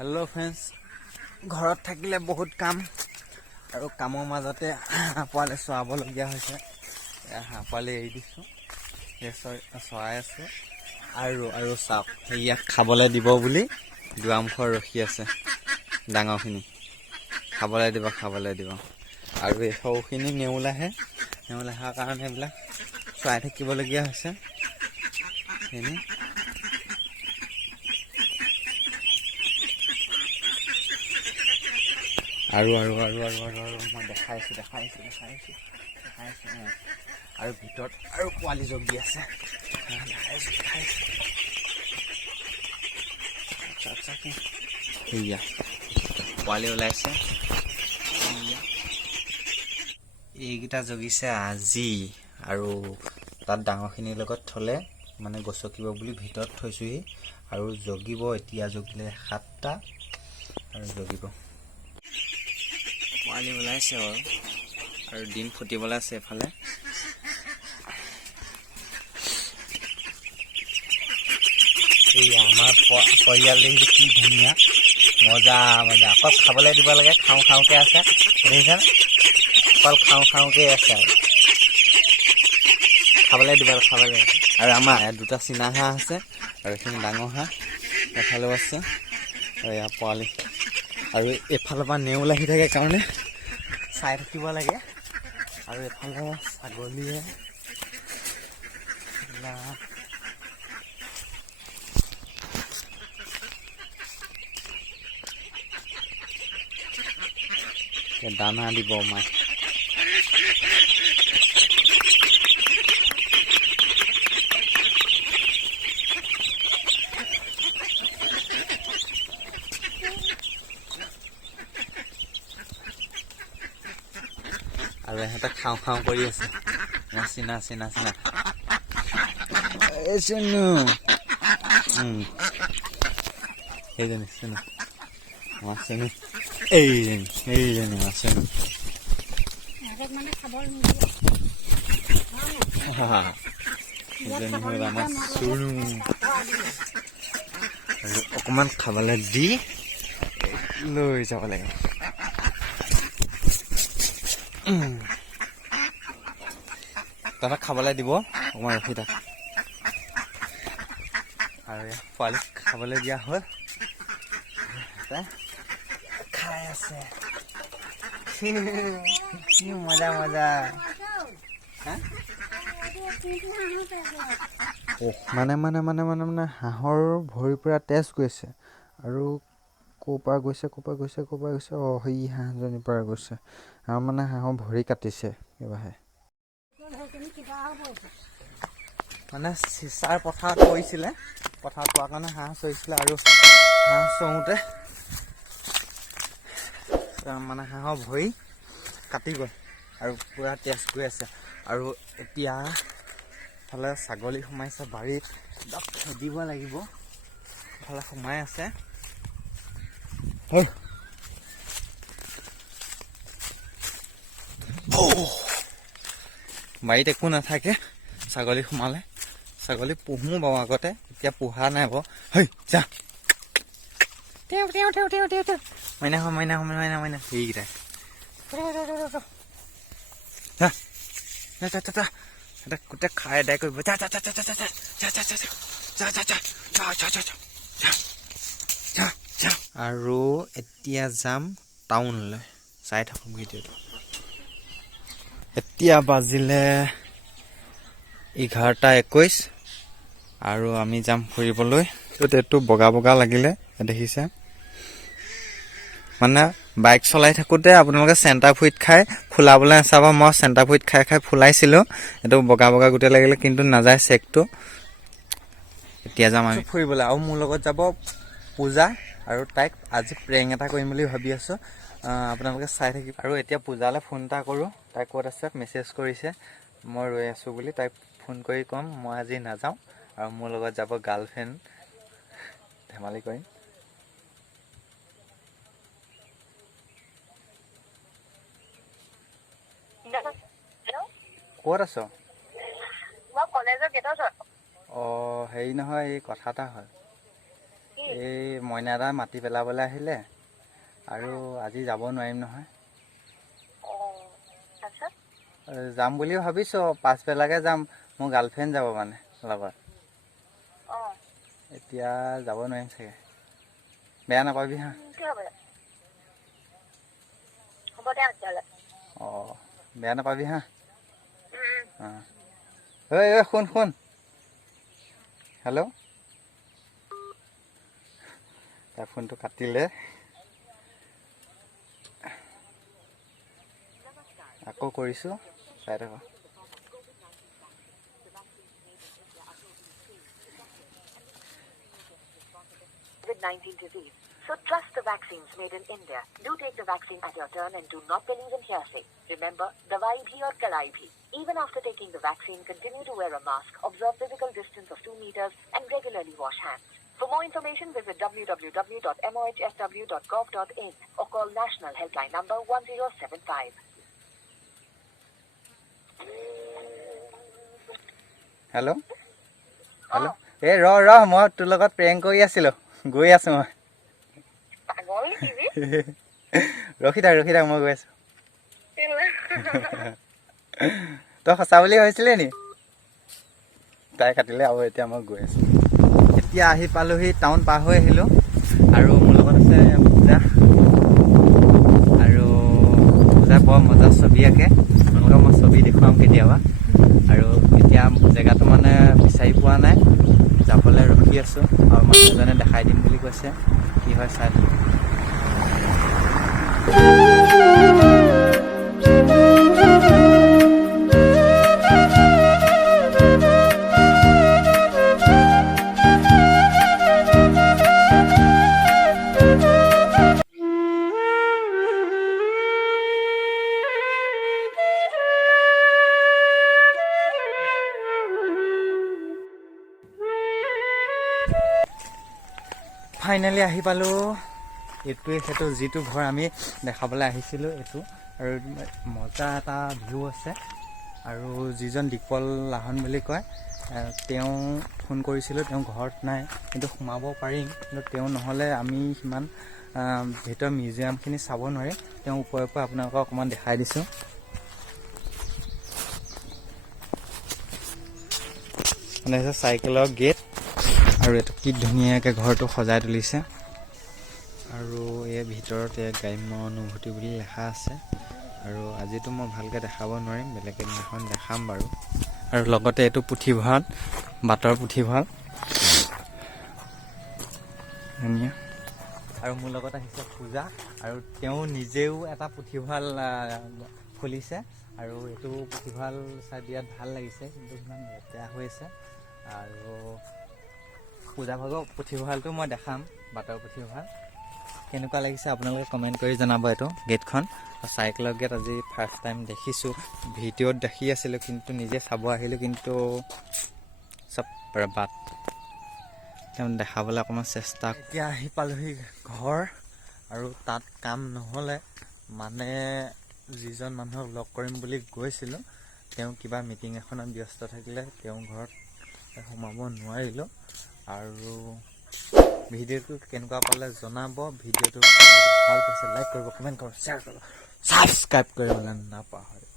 Hello friends घৰত থাকিলে বহুত কাম আৰু কামৰ মাজতে পোৱালে চোৱাবলগীয়া হৈছে পোৱালে এৰি দিছোঁ চৰাই আছোঁ আৰু চাপ ইয়াক খাবলৈ দিব বুলি দুৱামুখৰ ৰখি আছে ডাঙৰখিনি খাবলৈ দিব আৰু এই সৰুখিনি নেউলাহে কাৰণে এইবিলাক চৰাই থাকিবলগীয়া হৈছে এনে আৰু মই দেখাইছোঁ আৰু ভিতৰত আৰু পোৱালি জগি আছে সেয়া পোৱালি ওলাইছে এইকেইটা জগিছে আজি আৰু তাত ডাঙৰখিনিৰ লগত থ'লে মানে গছকিব বুলি ভিতৰত থৈছোঁহি আৰু জগিব এতিয়া জগিলে 7টা আৰু জগিব পোৱালি ওলাইছে আৰু ডিম ফুটিবলৈ আছে এফালে এই আমাৰ পৰিয়াল দেখিছে কি ধুনীয়া মজা অকল খাবলৈ দিব লাগে খাওঁকৈ আছে দেখিছেনে অকল খাওঁকৈ আছে আৰু খাবলৈ দিব লাগে আৰু আমাৰ ইয়াত 2টা চীনা হাঁহ আছে আৰু এইখিনি ডাঙৰ হাঁহ এফালেও আছে আৰু ইয়াৰ পোৱালি আৰু এফালৰ পৰা নেউল আহি থাকে কাৰণে চাই থাকিব লাগে আৰু এফালে ছাগলীয়ে দানা দিব মায়ে আৰু ইহঁতে খাওঁ কৰি আছে চিনা সেইজনী চিনা মাছেনো এইজনী মাছেনো এইজনী হ'ল আমাৰ চুনু আৰু অকণমান খাবলৈ দি লৈ যাব লাগে তাতে খাবলৈ দিব অকণমান ৰখি থাক আৰু পোৱালিক খাবলৈ দিয়া হ'ল খাই আছে মজা মানে হাঁহৰ ভৰিৰ পৰা তেজ গৈছে আৰু ক'ৰ পৰা গৈছে সেই হাঁহজনীৰ পৰা গৈছে আৰু মানে হাঁহৰ ভৰি কাটিছে কিবাহে মানে চিচাৰ পথাৰত পৰিছিলে পথাৰত পোৱাৰ কাৰণে হাঁহ চৰিছিলে আৰু হাঁহ চৰোঁতে মানে হাঁহৰ ভৰি কাটি গ'ল আৰু পূৰা তেজ গৈ আছে আৰু এতিয়া ইফালে ছাগলী সোমাইছে বাৰীত খেদিব লাগিব ইফালে সোমাই আছে বাৰীত একো নাথাকে ছাগলী সোমালে ছাগলী পুহোঁ বাৰু আগতে এতিয়া পোহা নাই বাৰু যা মইনা সেইকেইটাই গোটেই খাই আদায় কৰিব আৰু এতিয়া যাম টাউনলৈ চাই থাকক ভিডিঅ'টো এতিয়া বাজিলে 11:21 আৰু আমি যাম ফুৰিবলৈ এইটো বগা লাগিলে দেখিছে মানে বাইক চলাই থাকোঁতে আপোনালোকে চেণ্টাৰ ফুইট খাই ফুলাবলৈ নাচাব মই চেণ্টাৰ ফুইট খাই ফুলাইছিলোঁ এইটো বগা গোটেই লাগিলে কিন্তু নাযায় চেকটো এতিয়া যাম আমি ফুৰিবলৈ আৰু মোৰ লগত যাব পূজা আৰু তাইক আজি প্ৰেং এটা কৰিম বুলি ভাবি আছোঁ আপোনালোকে চাই থাকিব আৰু এতিয়া পূজালৈ ফোন এটা কৰোঁ তাই ক'ত আছে মেছেজ কৰিছে মই ৰৈ আছোঁ বুলি তাইক ফোন কৰি ক'ম মই আজি নাযাওঁ আৰু মোৰ লগত যাব গাৰ্লফ্ৰেণ্ড ধেমালি কৰিম ক'ত আছ মই কলেজৰ গেটত হেৰি নহয় এই কথা এটা হয় এই মইনা দা মাটি পেলাবলৈ আহিলে আৰু আজি যাব নোৱাৰিম নহয় যাম বুলি ভাবিছোঁ পাছবেলাকে যাম মোৰ গাৰ্লফ্ৰেণ্ড যাব মানে লগত এতিয়া যাব নোৱাৰিম চাগে বেয়া নাপাবি হা অঁ বেয়া নাপাবি হা ঐ শুন শুন হেল্ল' তাৰ ফোনটো কাটিলে আকৌ কৰিছোঁ চাই থাকোঁ COVID-19 disease. So trust the vaccines made in India. Do take the vaccine at your turn and do not believe in hearsay. Remember, dawai bhi aur kalai bhi. Even after taking the vaccine, continue to wear a mask, observe physical distance of 2 meters and regularly wash hands. For more information, visit www.mohfw.gov.in or call National Helpline number 1075. Hello' hello' এই ৰ মই তোৰ লগত prank কৰি আছিলোঁ গৈ আছোঁ মই ৰখি থাক মই গৈ আছোঁ তই সঁচা বুলি ভাবিছিলি নি তাই কাটিলে আৰু এতিয়া মই গৈ আছোঁ এতিয়া আহি পালোহি টাউন পাৰ হৈ আহিলোঁ আৰু মোৰ লগত আছে পূজা আৰু পূজা বৰ মজা ছবি আঁকে আপোনালোকক মই ছবি দেখুৱাম কেতিয়াবা আৰু এতিয়া জেগাটো মানে বিচাৰি পোৱা নাই যাবলৈ ৰখি আছোঁ আৰু মানুহজনে দেখাই দিম বুলি কৈছে কি হয় চাই দিম ফাইনেলি আহি পালোঁ এইটোৱে সেইটো যিটো ঘৰ আমি দেখাবলৈ আহিছিলোঁ এইটো আৰু মজা এটা ভিউ আছে আৰু যিজন দীপল লাহন বুলি কয় তেওঁ ফোন কৰিছিলোঁ তেওঁ ঘৰত নাই কিন্তু সোমাব পাৰিম কিন্তু তেওঁ নহ'লে আমি সিমান ভিতৰৰ মিউজিয়ামখিনি চাব নোৱাৰিম তেওঁ ওপৰে ওপৰে আপোনালোকক অকণমান দেখাই দিছোঁ মানে হৈছে চাইকেলৰ গেট আৰু এইটো কি ধুনীয়াকৈ ঘৰটো সজাই তুলিছে আৰু এই ভিতৰত গ্ৰাম্য অনুভূতি বুলি লিখা আছে আৰু আজিতো মই ভালকৈ দেখাব নোৱাৰিম বেলেগ এদিনাখন দেখাম বাৰু আৰু লগতে এইটো পুথিভঁৰাল বাটৰ পুথিভঁৰাল ধুনীয়া আৰু মোৰ লগত আহিছে পূজা আৰু তেওঁ নিজেও এটা পুথিভঁৰাল খুলিছে আৰু এইটো পুথিভঁৰাল চাই বিৰাট ভাল লাগিছে কিন্তু ইমান লেতেৰা হৈ আছে আৰু পূজা ভাগৰ পুথিভঁৰালটো মই দেখাম বাটৰ পুথিভঁৰাল কেনেকুৱা লাগিছে আপোনালোকে কমেণ্ট কৰি জনাব এইটো গেটখন চাইকেলৰ গেট আজি ফাৰ্ষ্ট টাইম দেখিছোঁ ভিডিঅ'ত দেখি আছিলোঁ কিন্তু নিজে চাব আহিলোঁ কিন্তু চব বৰবাদ তেওঁ দেখাবলৈ অকণমান চেষ্টা এতিয়া আহি পালোহি ঘৰ আৰু তাত কাম নহ'লে মানে যিজন মানুহক লগ কৰিম বুলি গৈছিলোঁ তেওঁ কিবা মিটিং এখনত ব্যস্ত থাকিলে তেওঁ ঘৰত সোমাব নোৱাৰিলোঁ আৰু ভিডিঅ'টো কেনেকুৱা পালে জনাব ভিডিঅ'টো ভাল পাইছে লাইক কৰিব কমেণ্ট কৰিব শ্বেয়াৰ কৰিব ছাবস্ক্ৰাইব কৰিবলৈ নাপাহৰিব